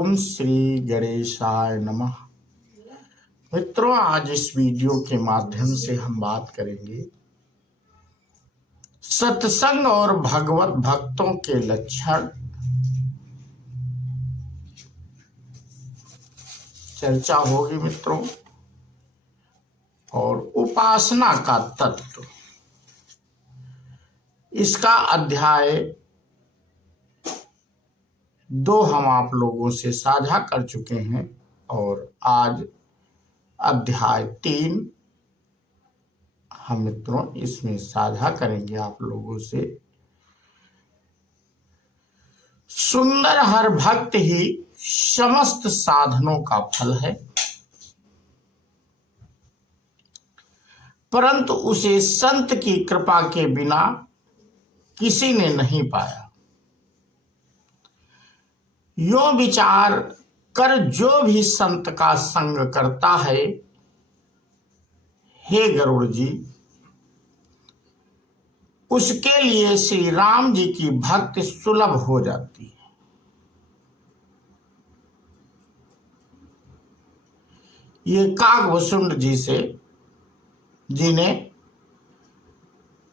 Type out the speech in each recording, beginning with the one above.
ओम श्री गणेशाय नमः। मित्रों, आज इस वीडियो के माध्यम से हम बात करेंगे सत्संग और भगवत भक्तों के लक्षण। चर्चा होगी मित्रों, और उपासना का तत्व, इसका अध्याय 2 हम आप लोगों से साझा कर चुके हैं और आज अध्याय 3 हम मित्रों इसमें साझा करेंगे आप लोगों से। सुंदर हर भक्त ही समस्त साधनों का फल है, परंतु उसे संत की कृपा के बिना किसी ने नहीं पाया। यो विचार कर जो भी संत का संग करता है, हे गरुड़ जी, उसके लिए श्री राम जी की भक्ति सुलभ हो जाती है। ये काकभूषुंड जी ने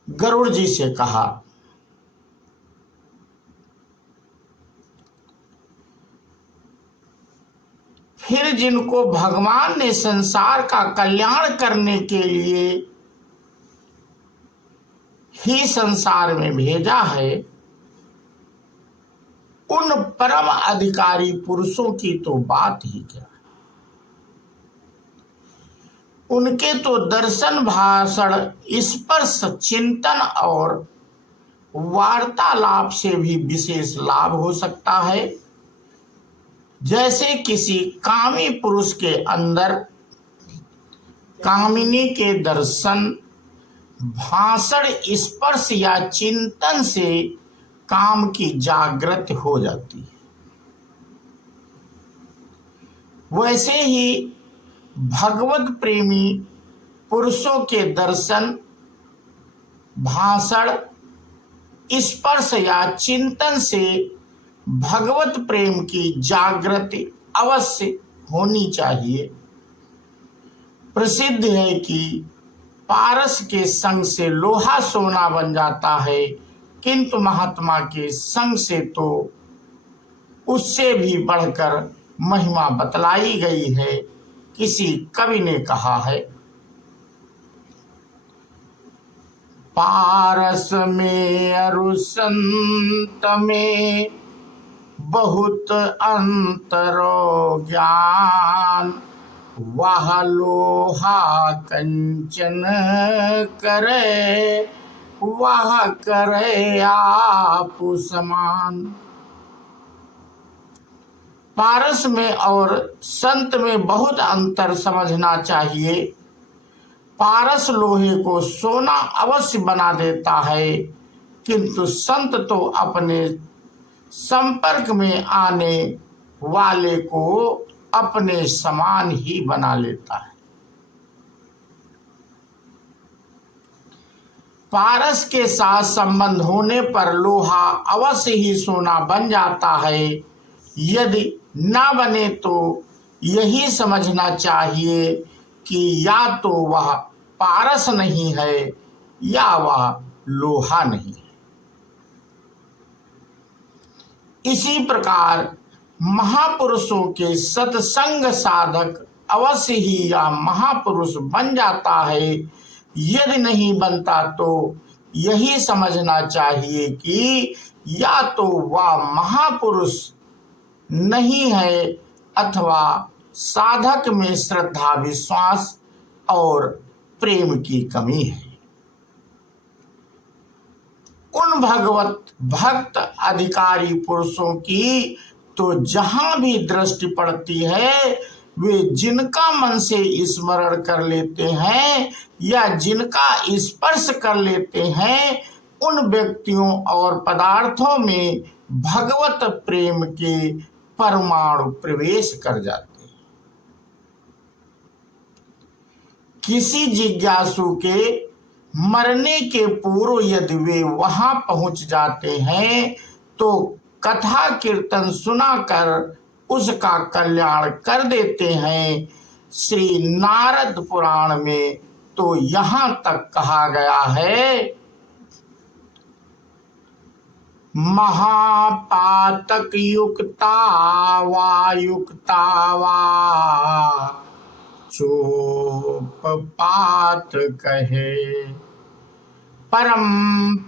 गरुड़ जी से कहा। फिर जिनको भगवान ने संसार का कल्याण करने के लिए ही संसार में भेजा है, उन परम अधिकारी पुरुषों की तो बात ही क्या। उनके तो दर्शन, भाषण, स्पर्श, चिंतन और वार्तालाप से भी विशेष लाभ हो सकता है। जैसे किसी कामी पुरुष के अंदर कामिनी के दर्शन, भाषण, स्पर्श या चिंतन से काम की जागृति हो जाती है, वैसे ही भगवत प्रेमी पुरुषों के दर्शन, भाषण, स्पर्श या चिंतन से भगवत प्रेम की जागृति अवश्य होनी चाहिए। प्रसिद्ध है कि पारस के संग से लोहा सोना बन जाता है, किंतु महात्मा के संग से तो उससे भी बढ़कर महिमा बतलाई गई है। किसी कवि ने कहा है, पारस में अरु संत में बहुत अंतरो ज्ञान, वह लोहा कंचन करे, वह करे आप समान। पारस में और संत में बहुत अंतर समझना चाहिए। पारस लोहे को सोना अवश्य बना देता है, किंतु संत तो अपने संपर्क में आने वाले को अपने समान ही बना लेता है। पारस के साथ संबंध होने पर लोहा अवश्य ही सोना बन जाता है। यदि न बने तो यही समझना चाहिए कि या तो वह पारस नहीं है या वह लोहा नहीं है। इसी प्रकार महापुरुषों के सत्संग साधक अवश्य ही या महापुरुष बन जाता है। यदि नहीं बनता तो यही समझना चाहिए कि या तो वह महापुरुष नहीं है अथवा साधक में श्रद्धा, विश्वास और प्रेम की कमी है। उन भगवत भक्त अधिकारी पुरुषों की तो जहां भी दृष्टि पड़ती है, वे जिनका मन से स्मरण कर लेते हैं या जिनका स्पर्श कर लेते हैं, उन व्यक्तियों और पदार्थों में भगवत प्रेम के परमाणु प्रवेश कर जाते हैं। किसी जिज्ञासु के मरने के पूर्व यदि वे वहां पहुंच जाते हैं तो कथा कीर्तन सुनाकर उसका कल्याण कर देते हैं। श्री नारद पुराण में तो यहाँ तक कहा गया है, महापातक युक्ता वा चोपपात कहे, परम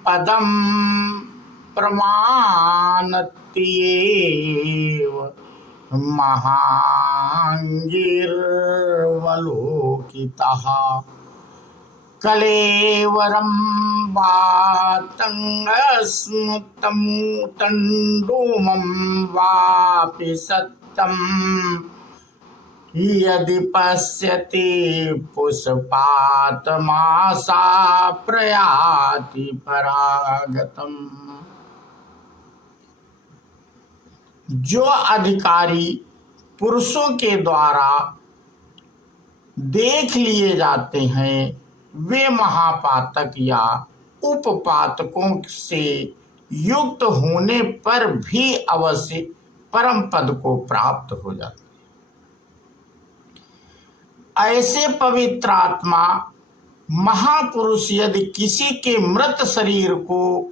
पदम प्रमाणत्येव महांगिर्वलोकितः, कलेवरं वातंगस्मृतं तण्डुमं वापि सत्यम्, यदि पश्यति पुष्पातमासा प्रयाति परागतम्। जो अधिकारी पुरुषों के द्वारा देख लिए जाते हैं वे महापातक या उपपातकों से युक्त होने पर भी अवश्य परम पद को प्राप्त हो जाते हैं। ऐसे पवित्र आत्मा महापुरुष यदि किसी के मृत शरीर को,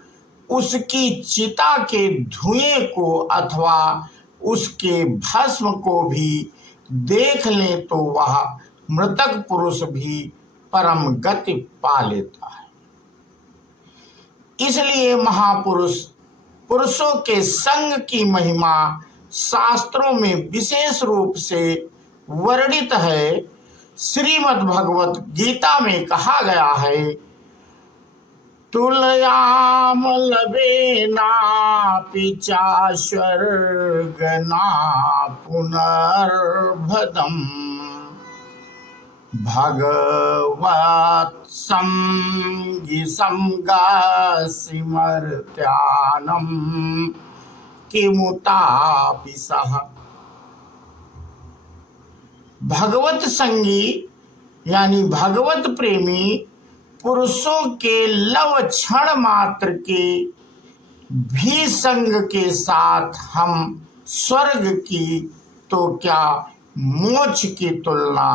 उसकी चिता के धुएं को अथवा उसके भस्म को भी देख ले तो वह मृतक पुरुष भी परम गति पा लेता है। इसलिए महापुरुष पुरुषों के संग की महिमा शास्त्रों में विशेष रूप से वर्णित है। श्रीमद् भगवत गीता में कहा गया है, तुलयाम लवेनापि चा स्वर्गना पुनर्भदम्, भगवत् संगी संगसिमर्त्यानम् किमुतापि सह। भगवत संगी यानी भगवत प्रेमी पुरुषों के लव क्षण मात्र के भी संग के साथ हम स्वर्ग की तो क्या मोक्ष की तुलना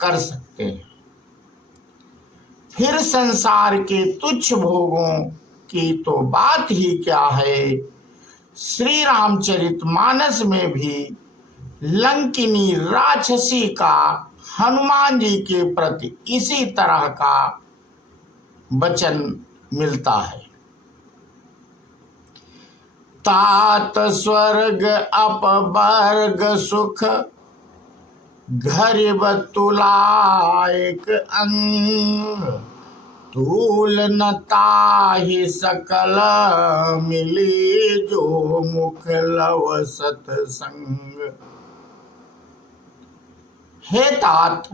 कर सकते हैं। फिर संसार के तुच्छ भोगों की तो बात ही क्या है। श्री रामचरितमानस में भी लंकिनी राक्षसी का हनुमान जी के प्रति इसी तरह का वचन मिलता है। तात स्वर्ग अपवर्ग सुख, घरिब तुलायक अंग, तूल न ताहि सकल मिली जो मुख लव सतसंग। हे तात,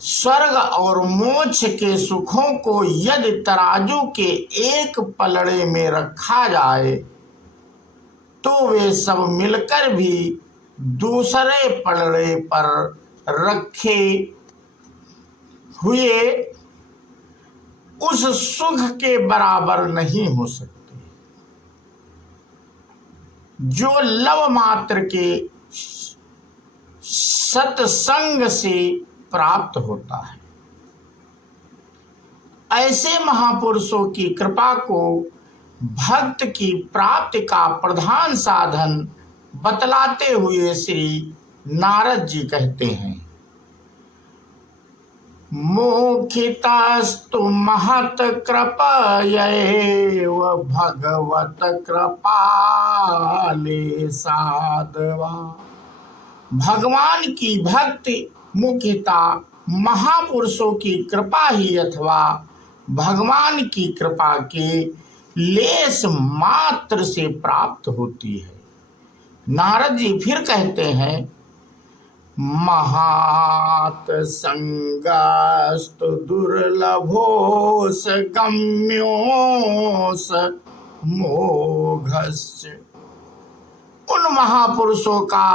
स्वर्ग और मोक्ष के सुखों को यदि तराजू के एक पलड़े में रखा जाए तो वे सब मिलकर भी दूसरे पलड़े पर रखे हुए उस सुख के बराबर नहीं हो सकते जो लव मात्र के सत्संग से प्राप्त होता है। ऐसे महापुरुषों की कृपा को भक्त की प्राप्ति का प्रधान साधन बतलाते हुए श्री नारद जी कहते हैं, मोखितास्तु महत कृपयैव भगवत कृपाले साधवा। भगवान की भक्ति मुख्यता महापुरुषों की कृपा ही अथवा भगवान की कृपा के लेस मात्र से प्राप्त होती है। नारद जी फिर कहते हैं, महात संगस्तु दुर्लभोस गम्योस मोघस्य। उन महापुरुषों का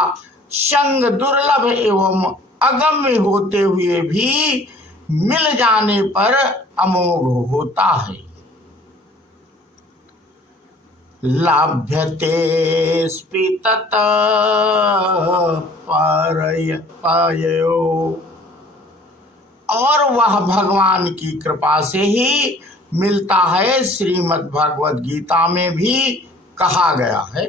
संग दुर्लभ एवं अगम्य होते हुए भी मिल जाने पर अमोघ होता है। लाभ्यते स्फीतत पाययो। और वह भगवान की कृपा से ही मिलता है। श्रीमद् भगवद गीता में भी कहा गया है,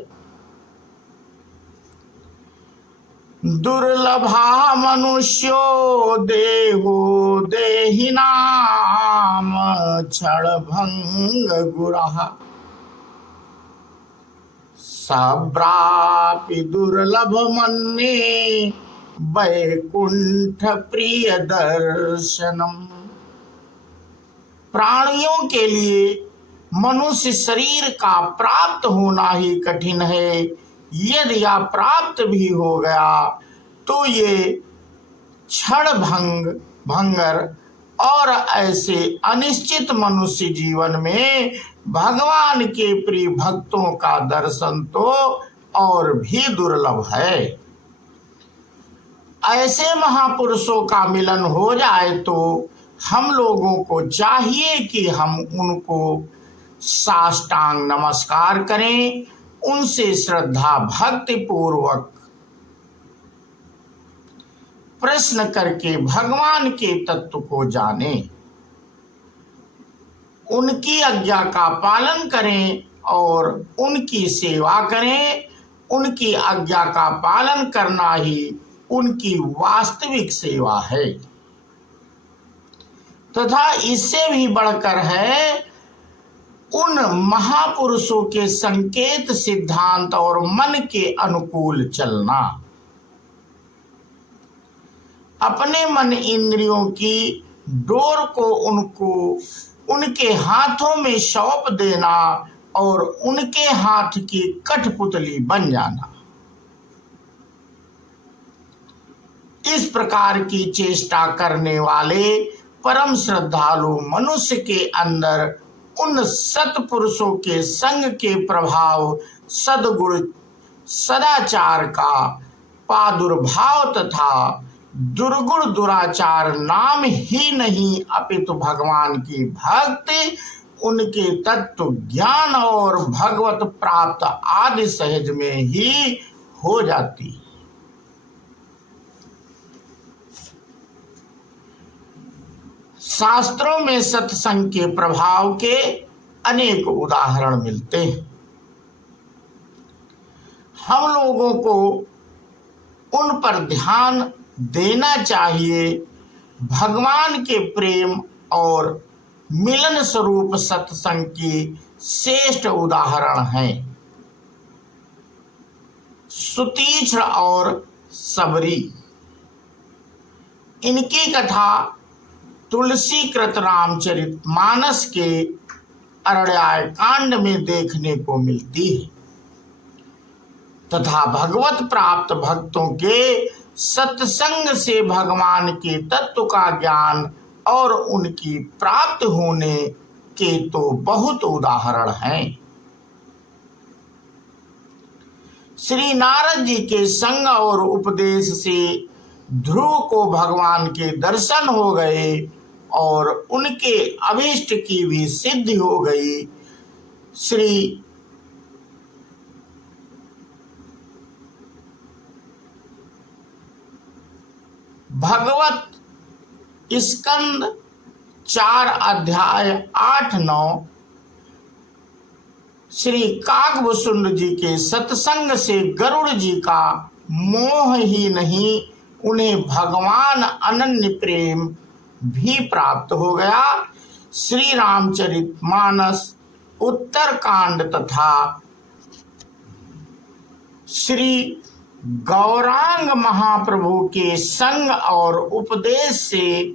दुर्लभा मनुष्यो देहो देहिनाम क्षणभंग गुरः सब्रापि दुर्लभ मन्ये वैकुंठ प्रिय दर्शनम। प्राणियों के लिए मनुष्य शरीर का प्राप्त होना ही कठिन है। यदि यह प्राप्त भी हो गया तो ये क्षण भंगर और ऐसे अनिश्चित मनुष्य जीवन में भगवान के प्रिय भक्तों का दर्शन तो और भी दुर्लभ है। ऐसे महापुरुषों का मिलन हो जाए तो हम लोगों को चाहिए कि हम उनको साष्टांग नमस्कार करें, उनसे श्रद्धा भक्ति पूर्वक प्रश्न करके भगवान के तत्व को जाने, उनकी आज्ञा का पालन करें और उनकी सेवा करें। उनकी आज्ञा का पालन करना ही उनकी वास्तविक सेवा है तथा इससे भी बढ़कर है उन महापुरुषों के संकेत सिद्धांत और मन के अनुकूल चलना। अपने मन इंद्रियों की डोर को उनके हाथों में सौंप देना और उनके हाथ की कठपुतली बन जाना। इस प्रकार की चेष्टा करने वाले परम श्रद्धालु मनुष्य के अंदर उन सत्पुरुषों के संग के प्रभाव, सद्गुण, सदाचार का प्रादुर्भाव तथा दुर्गुण दुराचार नाम ही नहीं अपितु भगवान की भक्ति, उनके तत्व ज्ञान और भगवत प्राप्त आदि सहज में ही हो जाती। शास्त्रों में सत्संग के प्रभाव के अनेक उदाहरण मिलते हैं। हम लोगों को उन पर ध्यान देना चाहिए। भगवान के प्रेम और मिलन स्वरूप सत्संग की श्रेष्ठ उदाहरण हैं सुतीक्ष्ण और सबरी। इनकी कथा तुलसी कृत रामचरित मानस के अरण्याय कांड में देखने को मिलती है तथा भगवत प्राप्त भक्तों के सत्संग से भगवान के तत्व का ज्ञान और उनकी प्राप्त होने के तो बहुत उदाहरण हैं। श्री नारद जी के संग और उपदेश से ध्रुव को भगवान के दर्शन हो गए और उनके अभीष्ट की भी सिद्धि हो गई। श्री भगवत स्कंद 4 अध्याय 8-9 श्री काकभूषुंड जी के सत्संग से गरुड़ जी का मोह ही नहीं, उन्हें भगवान अनन्य प्रेम भी प्राप्त हो गया। श्री रामचरित मानस उत्तरकांड तथा श्री गौरांग महाप्रभु के संग और उपदेश से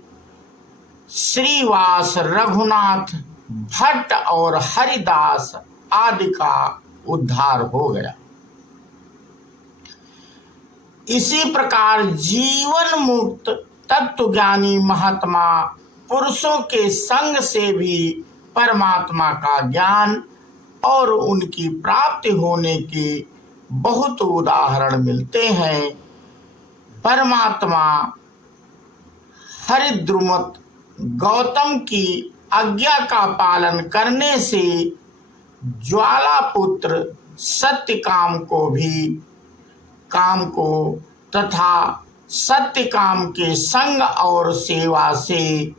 श्रीवास, रघुनाथ भट्ट और हरिदास आदि का उद्धार हो गया। इसी प्रकार जीवन मुक्त तत्वज्ञानी महात्मा पुरुषों के संग से भी परमात्मा का ज्ञान और उनकी प्राप्ति होने की बहुत उदाहरण मिलते हैं। परमात्मा हरिद्रुमत गौतम की आज्ञा का पालन करने से ज्वालापुत्र सत्यकाम को भी काम को तथा सत्यकाम के संग और सेवा से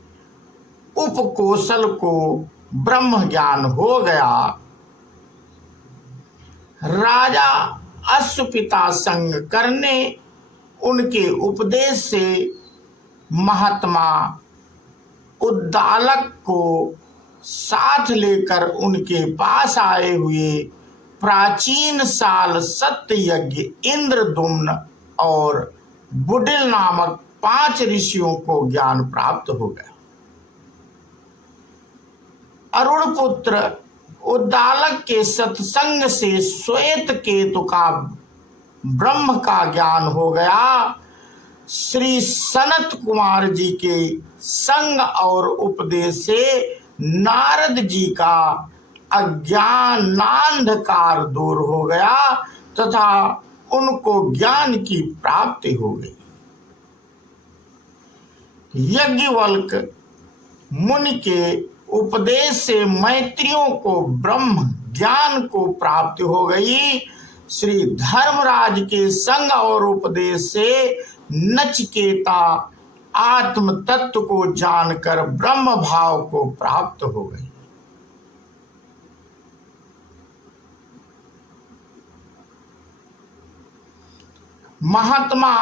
उपकोशल को ब्रह्म ज्ञान हो गया। राजा अश्वपिता संग करने उनके उपदेश से महात्मा उद्दालक को साथ लेकर उनके पास आए हुए प्राचीन साल सत्य यज्ञ इंद्रदुम्न और बुडिल नामक 5 ऋषियों को ज्ञान प्राप्त हो गया। अरुण पुत्र उद्दालक के सत्संग से श्वेत केतु का ब्रह्म का ज्ञान हो गया। श्री सनत कुमार जी के संग और उपदेश से नारद जी का अज्ञानांधकार दूर हो गया तथा उनको ज्ञान की प्राप्ति हो गई। यज्ञवल्क मुनि के उपदेश से मैत्रियों को ब्रह्म ज्ञान को प्राप्ति हो गई। श्री धर्मराज के संग और उपदेश से नचिकेता आत्म तत्व को जानकर ब्रह्म भाव को प्राप्त हो गई। महात्मा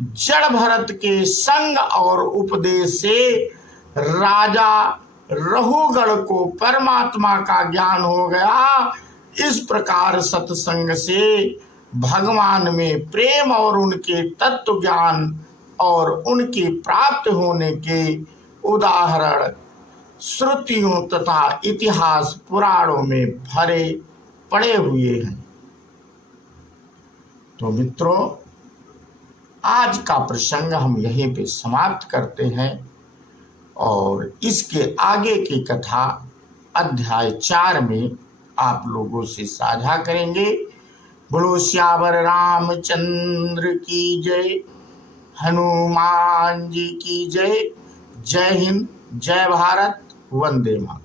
जड़ भरत के संग और उपदेश से राजा रहुगढ़ को परमात्मा का ज्ञान हो गया। इस प्रकार सत्संग से भगवान में प्रेम और उनके तत्व ज्ञान और उनकी प्राप्त होने के उदाहरण श्रुतियों तथा इतिहास पुराणों में भरे पड़े हुए हैं। तो मित्रों, आज का प्रसंग हम यहीं पे समाप्त करते हैं और इसके आगे की कथा अध्याय 4 में आप लोगों से साझा करेंगे। बोलो श्यावर रामचंद्र की जय, हनुमान जी की जय। जय हिंद, जय भारत, वंदे मातरम।